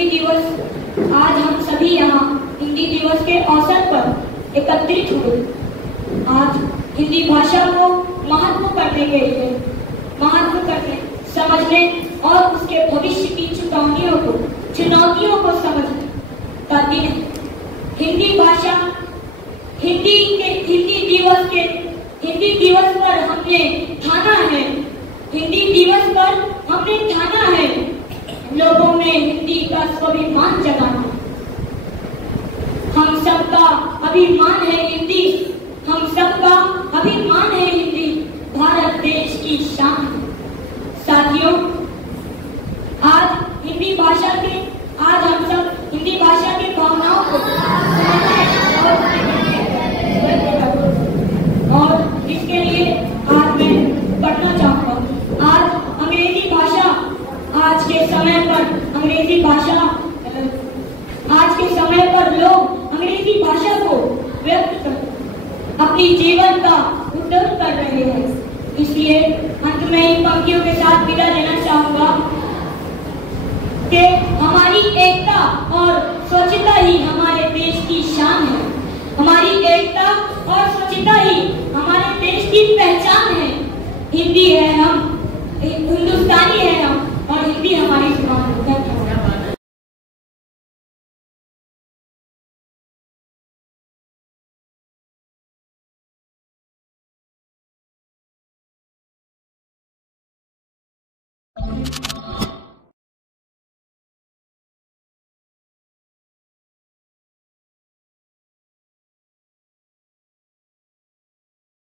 हिंदी दिवस आज हम सभी यहाँ हिंदी दिवस के अवसर पर एकत्रित हुए। आज हिंदी भाषा को महत्व करने, समझने और उसके भविष्य की चुनौतियों को समझने का दिन है। हिंदी भाषा हिंदी दिवस पर हमने ठाना है लोगों में हिंदी का स्वाभिमान जगाना। हम सबका अभिमान है हिंदी, भारत देश की शान। साथियों, आज हम सब हिंदी भाषा की भावनाओं को और इसके लिए आज मैं पढ़ना चाहूंगा। आज के समय पर लोग अंग्रेजी भाषा को व्यक्त कर अपनी जीवन का उद्धार कर रहे हैं। इसलिए अंत में इन पंक्तियों के साथ विदा लेना चाहूंगा कि हमारी एकता और स्वच्छता ही हमारे देश की शान है। हमारी एकता और स्वच्छता ही हमारे देश की पहचान है। हिंदी है हम, हिंदुस्तानी है हम, और हिंदी हमारी जुबान है।